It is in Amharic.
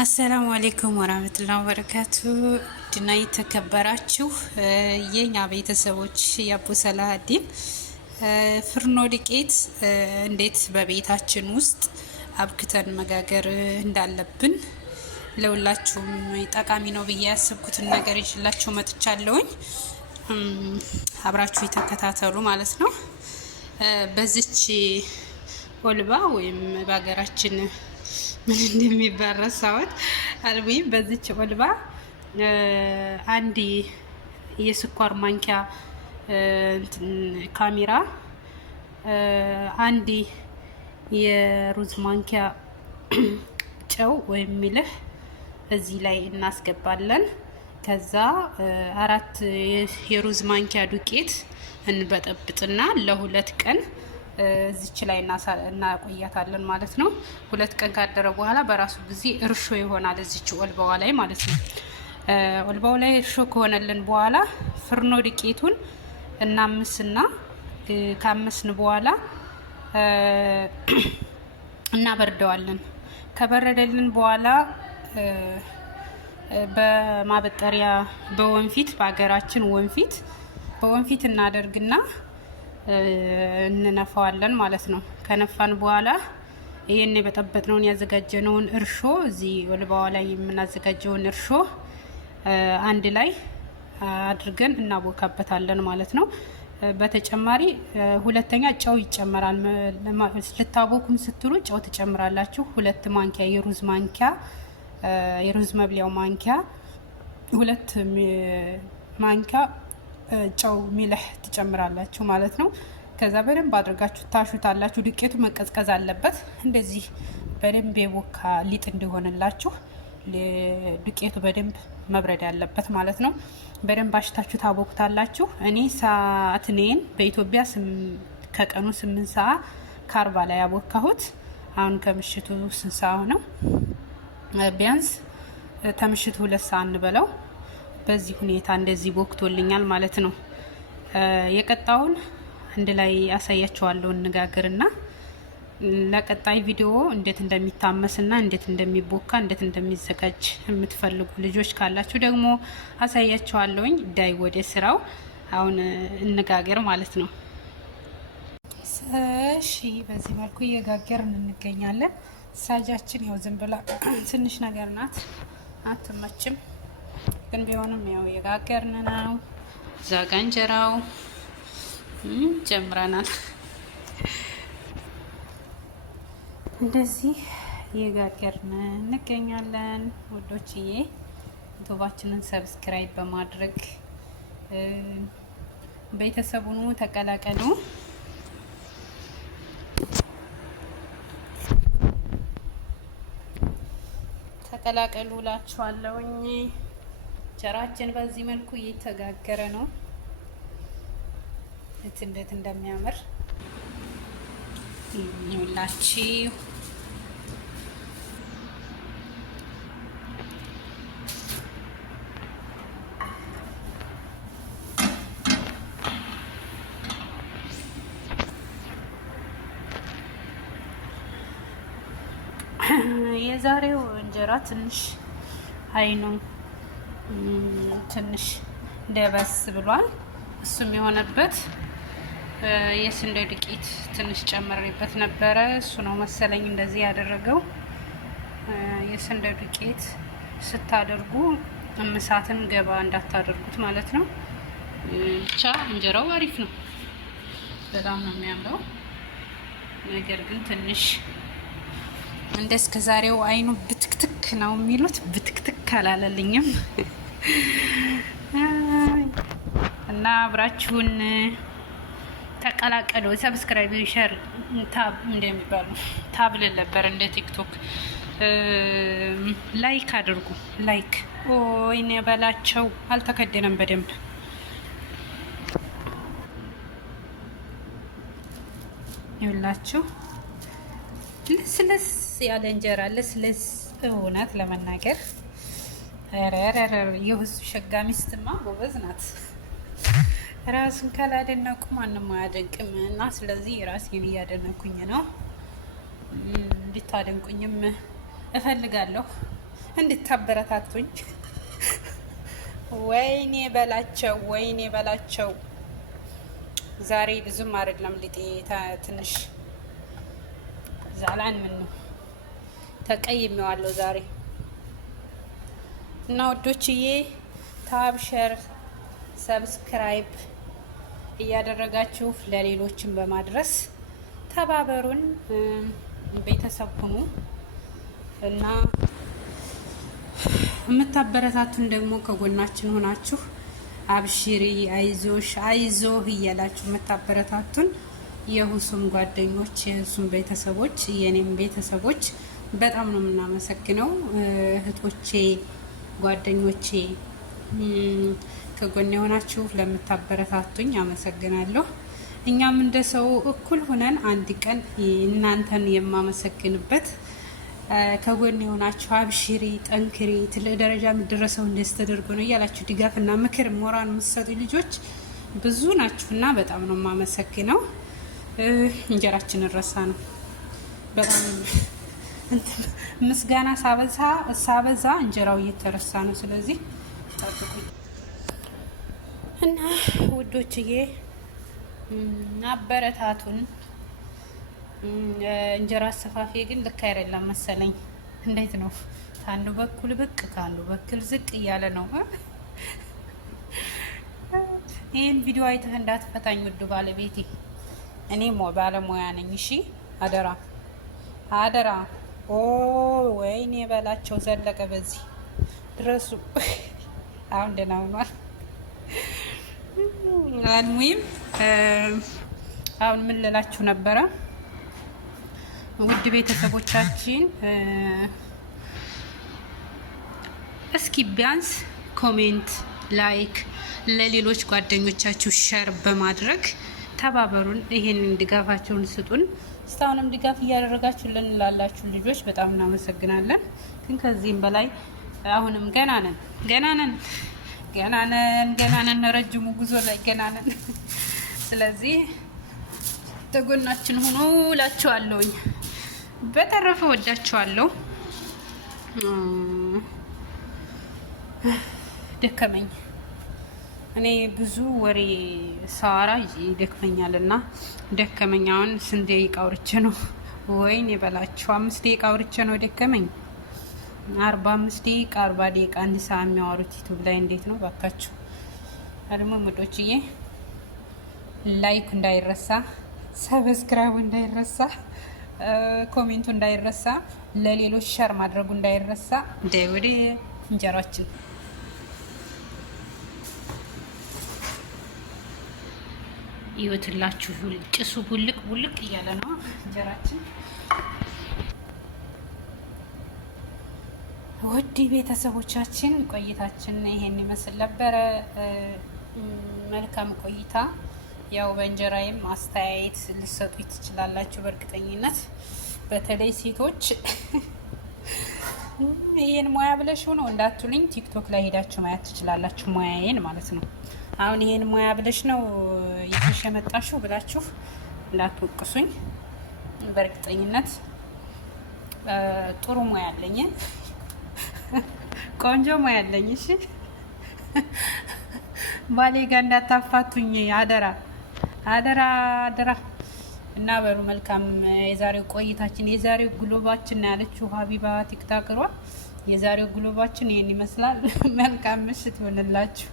አሰላሙ አሌይኩም ወራህመቱላሂ ወበረካቱ። ድና የተከበራችሁ የኛ ቤተሰቦች የአቡ ሰላሀዲን ፍርኖ ዱቄት እንዴት በቤታችን ውስጥ አብክተን መጋገር እንዳለብን ለሁላችሁም ጠቃሚ ነው ብዬ ያሰብኩትን ነገር ይዤላችሁ መጥቻለሁኝ። አብራችሁ የተከታተሉ ማለት ነው። በዚች ኦልባ ወይም በሀገራችን ምን እንደሚባል ረሳሁት። አልሙሂም በዚች ኦልባ አንድ የስኳር ማንኪያ ካሜራ፣ አንድ የሩዝ ማንኪያ ጨው ወይም ሚልህ እዚህ ላይ እናስገባለን። ከዛ 4 የሩዝ ማንኪያ ዱቄት እንበጠብጥና ለ2 ቀን እዚች ላይ እናቆያታለን ማለት ነው። 2 ቀን ካደረ በኋላ በራሱ ጊዜ እርሾ ይሆናል እዚች ኦልባዋ ላይ ማለት ነው። ኦልባው ላይ እርሾ ከሆነልን በኋላ ፍርኖ ዱቄቱን እናምስና ካመስን በኋላ እናበርደዋለን። ከበረደልን በኋላ በማበጠሪያ በወንፊት በሀገራችን ወንፊት በወንፊት እናደርግና እንነፋዋለን ማለት ነው። ከነፋን በኋላ ይሄን የበጠበጥነውን ያዘጋጀነውን እርሾ እዚህ ኦልባዋ ላይ የምናዘጋጀውን እርሾ አንድ ላይ አድርገን እናቦካበታለን ማለት ነው። በተጨማሪ ሁለተኛ ጨው ይጨመራል። ልታቦኩም ስትሉ ጨው ትጨምራላችሁ። 2 ማንኪያ የሩዝ ማንኪያ የሩዝ መብሊያው ማንኪያ 2 ማንኪያ ጨው ሚልህ ትጨምራላችሁ ማለት ነው። ከዛ በደንብ አድርጋችሁ ታሹታላችሁ። ዱቄቱ መቀዝቀዝ አለበት። እንደዚህ በደንብ የቦካ ሊጥ እንዲሆንላችሁ ዱቄቱ በደንብ መብረድ ያለበት ማለት ነው። በደንብ አሽታችሁ ታቦኩታላችሁ። እኔ ሰዓትኔን በኢትዮጵያ ከቀኑ 8 ሰዓት ከ40 ላይ ያቦካሁት። አሁን ከምሽቱ 8 ሰዓት ነው። ቢያንስ ከምሽቱ 2 ሰዓት እንበለው። በዚህ ሁኔታ እንደዚህ ቦክቶልኛል ማለት ነው። የቀጣውን አንድ ላይ አሳያችኋለሁ እንጋግርና ለቀጣይ ቪዲዮ እንዴት እንደሚታመስና እንዴት እንደሚቦካ እንዴት እንደሚዘጋጅ የምትፈልጉ ልጆች ካላችሁ ደግሞ አሳያችኋለሁኝ። ዳይ ወደ ስራው አሁን እንጋገር ማለት ነው። እሺ በዚህ መልኩ እየጋገርን እንገኛለን። ሳጃችን ያው ዝም ብላ ትንሽ ነገር ናት፣ አትመችም ግን ቢሆንም ያው የጋገርን ነው። ዛጋ እንጀራው ጀምረናል። እንደዚህ የጋገርን እንገኛለን ውዶችዬ። ዩቲዩባችንን ሰብስክራይብ በማድረግ ቤተሰቡን ተቀላቀሉ። ተቀላቀሉ እላችኋለሁኝ። እንጀራችን በዚህ መልኩ እየተጋገረ ነው። እንዴት እንደሚያምር ይውላችሁ። የዛሬው እንጀራ ትንሽ አይኑ ትንሽ ደበስ ብሏል። እሱም የሆነበት የስንዴ ዱቄት ትንሽ ጨምሬበት ነበረ። እሱ ነው መሰለኝ እንደዚህ ያደረገው። የስንዴ ዱቄት ስታደርጉ እሳትን ገባ እንዳታደርጉት ማለት ነው። ብቻ እንጀራው አሪፍ ነው፣ በጣም ነው የሚያምረው። ነገር ግን ትንሽ እንደ እስከ ዛሬው አይኑ ብትክትክ ነው የሚሉት፣ ብትክትክ አላለልኝም እና አብራችሁን ተቀላቀሉ። ሰብስክራይብ፣ ሼር፣ ታብ እንደሚባሉ ታብ ነበር እንደ ቲክቶክ ላይክ አድርጉ። ላይክ ወይኔ በላቸው አልተከደነም በደንብ ይውላችሁ። ለስለስ ያለ እንጀራ ለስለስ እውነት ለመናገር ረረረ የሁሱ ሸጋ ሚስትማ ጎበዝ ናት። ራስን ካላደነቁ ማንም አያደንቅም እና ስለዚህ ራሴን እያደነኩኝ ነው። እንድታደንቁኝም እፈልጋለሁ። እንድታበረታቱኝ። ወይኔ በላቸው፣ ወይኔ በላቸው። ዛሬ ብዙም አይደለም ሊጤ ትንሽ ዛላን ምን ነው ተቀይሜዋለሁ ዛሬ እና ወዶችዬ ታብ ሸር ሰብስክራይብ እያደረጋችሁ ለሌሎችን በማድረስ ተባበሩን፣ ቤተሰብ ሁኑ እና የምታበረታቱን ደግሞ ከጎናችን ሆናችሁ አብሽሪ፣ አይዞሽ፣ አይዞህ እያላችሁ የምታበረታቱን የሁሱም ጓደኞች፣ የሁሱም ቤተሰቦች፣ የኔም ቤተሰቦች በጣም ነው የምናመሰግነው። እህቶቼ፣ ጓደኞቼ ከጎን የሆናችሁ ለምታበረታቱኝ አመሰግናለሁ። እኛም እንደ ሰው እኩል ሆነን አንድ ቀን እናንተን የማመሰግንበት ከጎን የሆናችሁ አብሽሪ፣ ጠንክሪ፣ ትልቅ ደረጃ የምትደረሰው እንደዚህ ተደርጎ ነው እያላችሁ ድጋፍና ምክር ሞራን የምትሰጡ ልጆች ብዙ ናችሁና በጣም ነው የማመሰግነው። እንጀራችን ረሳ ነው በጣም ምስጋና ሳበዛ እንጀራው እየተረሳ ነው። ስለዚህ ጠብቁኝ እና ውዶችዬ አበረታቱን። እንጀራ አሰፋፊ ግን ልክ አይደለም መሰለኝ። እንዴት ነው? ከአንዱ በኩል ብቅ ከአንዱ በኩል ዝቅ እያለ ነው። ይህን ቪዲዮ አይተህ እንዳትፈታኝ ውድ ባለቤቴ። እኔ ባለሙያ ነኝ። እሺ አደራ አደራ። ኦ ወይኔ በላቸው ዘለቀ። በዚህ ድረሱ። አሁን ደህና ሆኗል። አልሙይም አሁን ምን ልላችሁ ነበረ ውድ ቤተሰቦቻችን፣ እስኪ ቢያንስ ኮሜንት፣ ላይክ ለሌሎች ጓደኞቻችሁ ሸር በማድረግ ተባበሩን። ይሄንን ድጋፋችሁን ስጡን። እስካሁንም ድጋፍ እያደረጋችሁልን ላላችሁ ልጆች በጣም እናመሰግናለን። ግን ከዚህም በላይ አሁንም ገና ነን፣ ረጅሙ ጉዞ ላይ ገና ነን። ስለዚህ ተጎናችን ሆኖ እላችኋለሁኝ። በተረፈ ወዳችኋለሁ። ደከመኝ። እኔ ብዙ ወሬ ሳወራ ይደክመኛል እና ደከመኝ። አሁን ስንት ደቂቃ አውርቼ ነው? ወይኔ በላችሁ 5 ደቂቃ አውርቼ ነው ደከመኝ። 45 ደቂቃ 40 ደቂቃ አንድ ሰዓት የሚያወሩት ዩቲዩብ ላይ እንዴት ነው ባካችሁ? አድሞ ምዶችዬ ላይክ እንዳይረሳ፣ ሰብስክራይብ እንዳይረሳ፣ ኮሜንቱ እንዳይረሳ፣ ለሌሎች ሸር ማድረጉ እንዳይረሳ። ወደ እንጀራችን ይወትላችሁ። ጭሱ ቡልቅ ቡልቅ እያለ ነው እንጀራችን። ውድ ቤተሰቦቻችን ቆይታችን ይሄን ይመስል ነበረ። መልካም ቆይታ። ያው በእንጀራዬም አስተያየት ልሰጡ ትችላላችሁ በእርግጠኝነት። በተለይ ሴቶች ይሄን ሙያ ብለሽ ነው እንዳትሉኝ፣ ቲክቶክ ላይ ሄዳችሁ ማየት ትችላላችሁ፣ ሙያዬን ማለት ነው። አሁን ይሄን ሙያ ብለሽ ነው ይዘሽ የመጣሽው ብላችሁ እንዳትወቅሱኝ። በእርግጠኝነት ጥሩ ሙያ አለኝ፣ ቆንጆ ሙያ አለኝ። እሺ ባሌ ጋር እንዳታፋቱኝ አደራ አደራ አደራ። እና በሩ መልካም የዛሬው ቆይታችን፣ የዛሬው ግሎባችን ያለችው ሀቢባ ቲክታክሯ፣ የዛሬው ግሎባችን ይሄን ይመስላል። መልካም ምሽት ይሆንላችሁ።